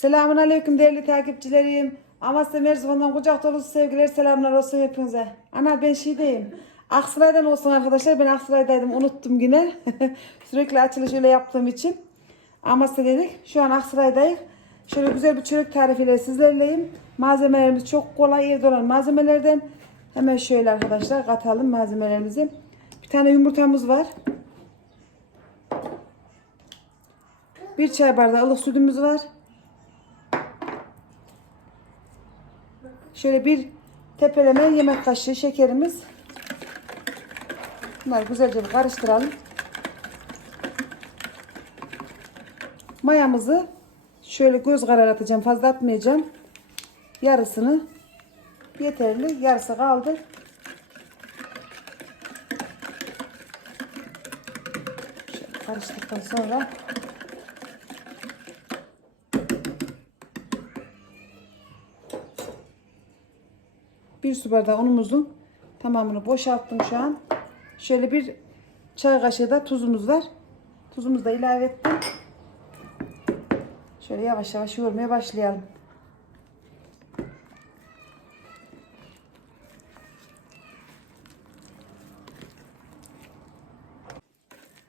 Selamun Aleyküm değerli takipçilerim. Amasya Merzifon'dan kucak dolusu sevgiler selamlar olsun hepinize. Ana ben şeydeyim. Aksaray'dan olsun arkadaşlar. Ben Aksaray'daydım unuttum yine. Sürekli açılış öyle yaptığım için. Amasya dedik. Şu an Aksaray'dayız. Şöyle güzel bir çörek tarifiyle sizlerleyim. Malzemelerimiz çok kolay evde olan malzemelerden. Hemen şöyle arkadaşlar katalım malzemelerimizi. Bir tane yumurtamız var. Bir çay bardağı ılık sütümüz var. Şöyle bir tepeleme yemek kaşığı şekerimiz. Bunları güzelce bir karıştıralım. Mayamızı şöyle göz kararı Fazla atmayacağım. Yarısını yeterli. Yarısı kaldı. Şöyle karıştıktan sonra Bir su bardağı unumuzun tamamını boşalttım şu an. Şöyle bir çay kaşığı da tuzumuz var. Tuzumuzu da ilave ettim. Şöyle yavaş yavaş yoğurmaya başlayalım.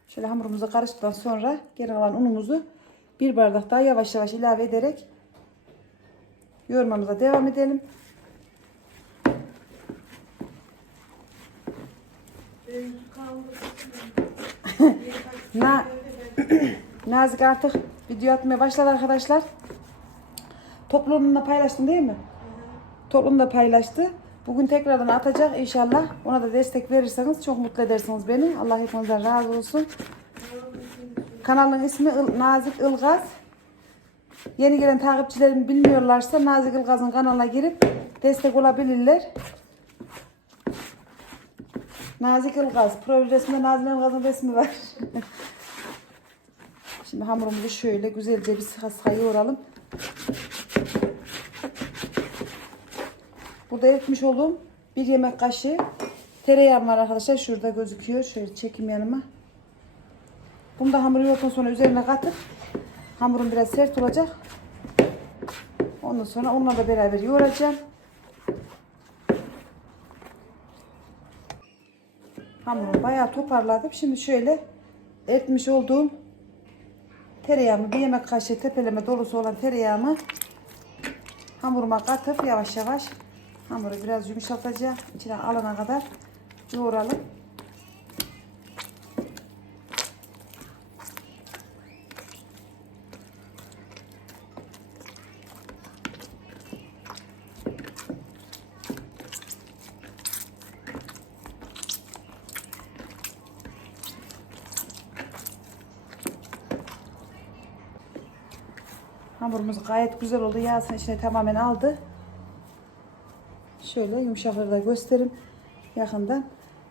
Şöyle hamurumuzu karıştıktan sonra geri kalan unumuzu bir bardak daha yavaş yavaş ilave ederek yoğurmamıza devam edelim. Na Nazik artık video atmaya başladı arkadaşlar. Toplumunda paylaştın değil mi? Toplumda paylaştı. Bugün tekrardan atacak inşallah. Ona da destek verirseniz çok mutlu edersiniz beni. Allah hepinizden razı olsun. Kanalın ismi Il- Nazik Ilgaz. Yeni gelen takipçilerim bilmiyorlarsa Nazik Ilgaz'ın kanalına girip destek olabilirler. Nazik Ilgaz. Profil resminde Nazik Ilgaz'ın resmi var. Şimdi hamurumuzu şöyle güzelce bir sıka sıka yoğuralım. Burada eritmiş olduğum bir yemek kaşığı tereyağım var arkadaşlar. Şurada gözüküyor. Şöyle çekim yanıma. Bunu da hamuru yoğurduktan sonra üzerine katıp hamurum biraz sert olacak. Ondan sonra onunla da beraber yoğuracağım. Hamurumu bayağı toparladım. Şimdi şöyle eritmiş olduğum tereyağımı bir yemek kaşığı tepeleme dolusu olan tereyağımı hamuruma katıp yavaş yavaş hamuru biraz yumuşatacağım. İçine alana kadar yoğuralım. Hamurumuz gayet güzel oldu. Yağsını içine tamamen aldı. Şöyle yumuşaklığı da göstereyim yakından.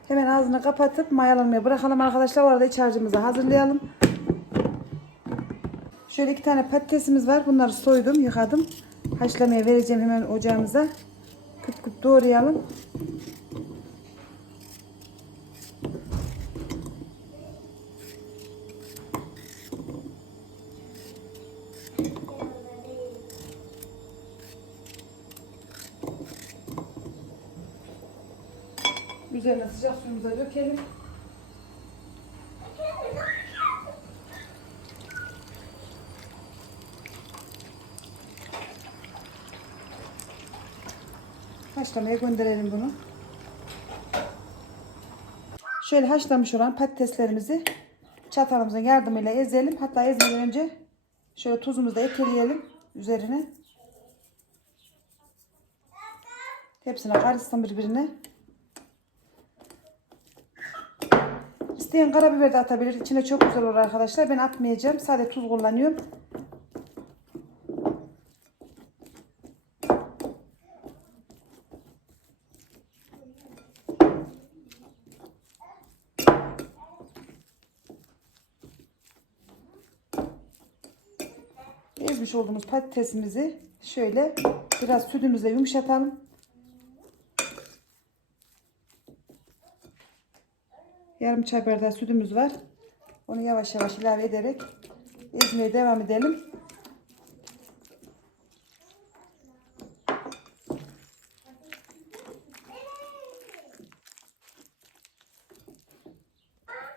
Hemen ağzını kapatıp mayalanmaya bırakalım arkadaşlar. Orada iç harcımızı hazırlayalım. Şöyle iki tane patatesimiz var. Bunları soydum, yıkadım. Haşlamaya vereceğim hemen ocağımıza. Küp küp doğrayalım. Üzerine sıcak suyumuzu dökelim. Haşlamaya gönderelim bunu. Şöyle haşlamış olan patateslerimizi çatalımızın yardımıyla ezelim. Hatta ezmeden önce şöyle tuzumuzu da ekleyelim üzerine. Hepsine karışsın birbirine. İsteyen karabiber de atabilir. İçine çok güzel olur arkadaşlar. Ben atmayacağım. Sadece tuz kullanıyorum. Ezmiş olduğumuz patatesimizi şöyle biraz sütümüzle yumuşatalım. yarım çay bardağı sütümüz var. Onu yavaş yavaş ilave ederek ezmeye devam edelim.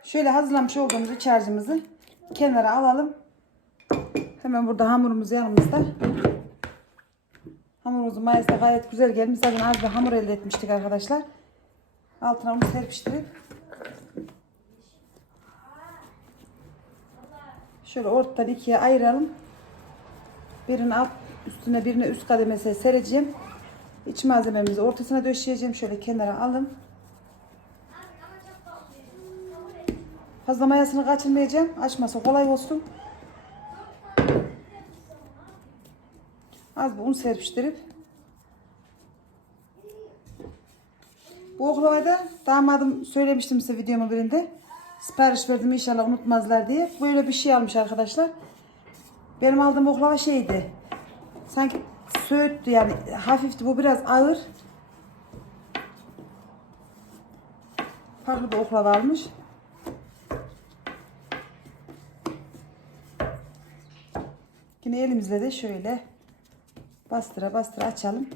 Şöyle hazırlamış olduğumuz iç harcımızı kenara alalım. Hemen burada hamurumuz yanımızda. Hamurumuzun mayası gayet güzel gelmiş. Zaten az bir hamur elde etmiştik arkadaşlar. Altına onu serpiştirip şöyle ortadan ikiye ayıralım. Birini alt üstüne birini üst kademesine sereceğim. İç malzememizi ortasına döşeyeceğim. Şöyle kenara alın. Fazla mayasını kaçırmayacağım. Açması kolay olsun. Az bir un serpiştirip bu oklavada damadım söylemiştim size videomun birinde. Sipariş verdim inşallah unutmazlar diye. Böyle bir şey almış arkadaşlar. Benim aldığım oklava şeydi. Sanki söğüttü yani hafifti. Bu biraz ağır. Farklı bir oklava almış. Yine elimizle de şöyle bastıra bastıra açalım.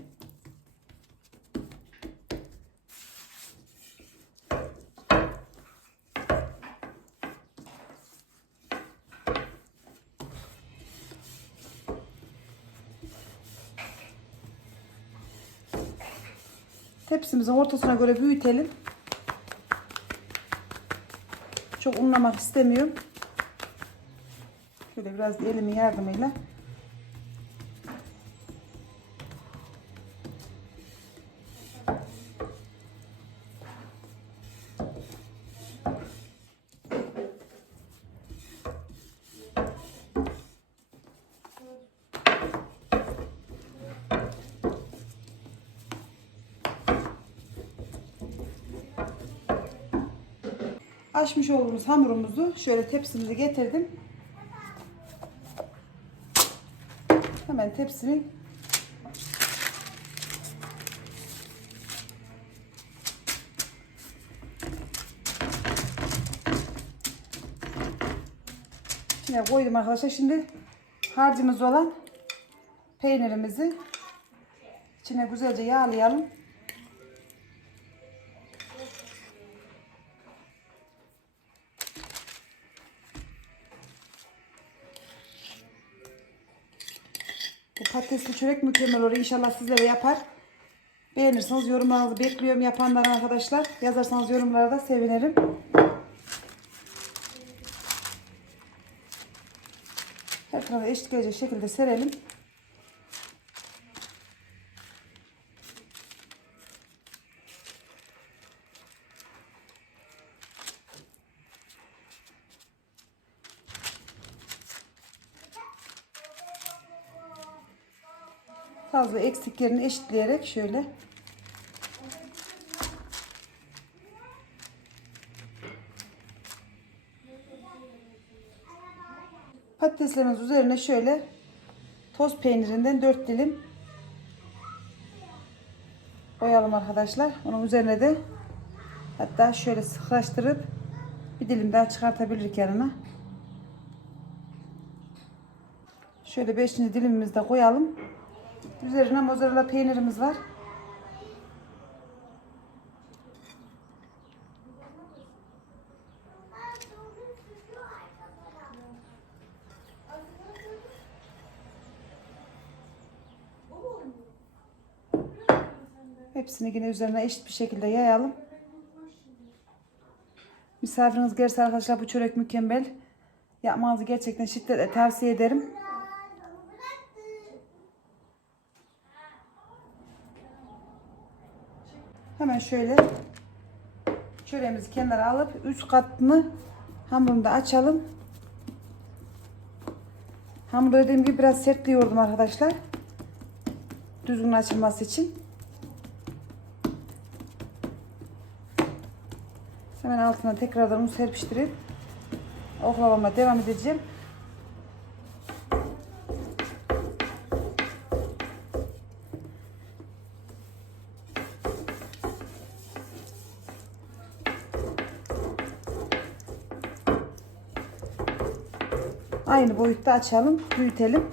Tepsimizin ortasına göre büyütelim. Çok unlamak istemiyorum. Şöyle biraz da elimin yardımıyla Açmış olduğumuz hamurumuzu şöyle tepsimize getirdim. Hemen tepsinin içine koydum arkadaşlar. Şimdi harcımız olan peynirimizi içine güzelce yağlayalım. Patatesli çörek mükemmel olur. İnşallah sizlere yapar. Beğenirseniz yorumlarınızı bekliyorum yapanlar arkadaşlar. Yazarsanız yorumlarda sevinirim. Her tarafa eşit gelecek şekilde serelim. Fazla eksiklerini eşitleyerek şöyle patateslerimiz üzerine şöyle toz peynirinden 4 dilim koyalım arkadaşlar. Onun üzerine de hatta şöyle sıklaştırıp bir dilim daha çıkartabiliriz yanına. Şöyle 5. dilimimizi de koyalım. Üzerine mozzarella peynirimiz var. Hepsini yine üzerine eşit bir şekilde yayalım. Misafiriniz gelirse arkadaşlar bu çörek mükemmel. Yapmanızı gerçekten şiddetle tavsiye ederim. Hemen şöyle çöreğimizi kenara alıp üç katını hamurunu da açalım. Hamuru dediğim gibi biraz sertliyordum arkadaşlar. Düzgün açılması için. Hemen altına tekrardan un serpiştirip oklavama devam edeceğim. Aynı boyutta açalım, büyütelim.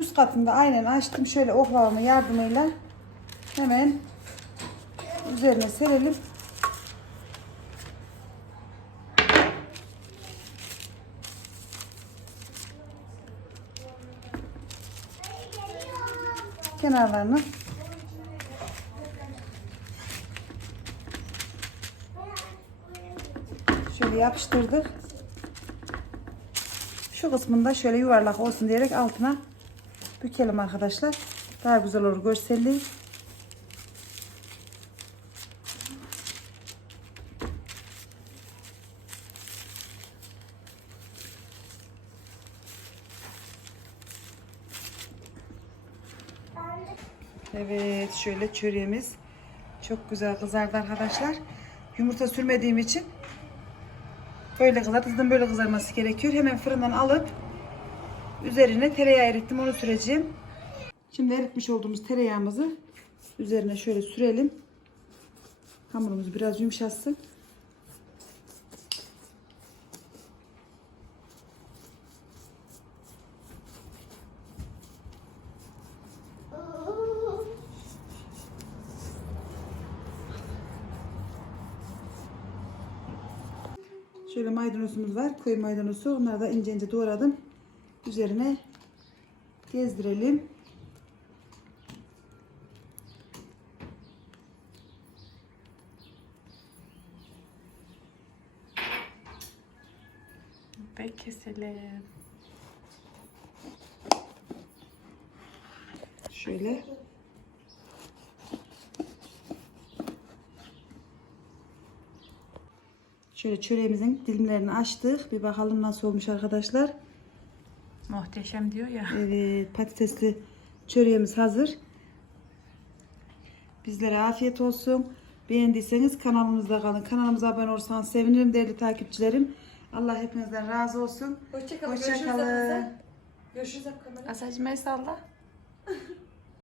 Üst katında aynen açtım. Şöyle oklavamın yardımıyla hemen üzerine serelim. Kenarlarını şöyle yapıştırdık. Şu kısmında şöyle yuvarlak olsun diyerek altına bükelim arkadaşlar. Daha güzel olur görselliği. Evet şöyle çöreğimiz çok güzel kızardı arkadaşlar. Yumurta sürmediğim için böyle kızardı. Zaten böyle kızarması gerekiyor. Hemen fırından alıp üzerine tereyağı erittim onu süreceğim. Şimdi eritmiş olduğumuz tereyağımızı üzerine şöyle sürelim. Hamurumuz biraz yumuşasın. Şöyle maydanozumuz var. Koyu maydanozu. Onları da ince ince doğradım. Üzerine gezdirelim. Ve keselim. Şöyle. Şöyle çöreğimizin dilimlerini açtık. Bir bakalım nasıl olmuş arkadaşlar. Muhteşem diyor ya. Evet patatesli çöreğimiz hazır. Bizlere afiyet olsun. Beğendiyseniz kanalımızda kalın. Kanalımıza abone olursanız sevinirim değerli takipçilerim. Allah hepinizden razı olsun. Hoşçakalın. Hoşça Görüşürüz kalın. Görüşürüz hep kamera. Asacım el salla.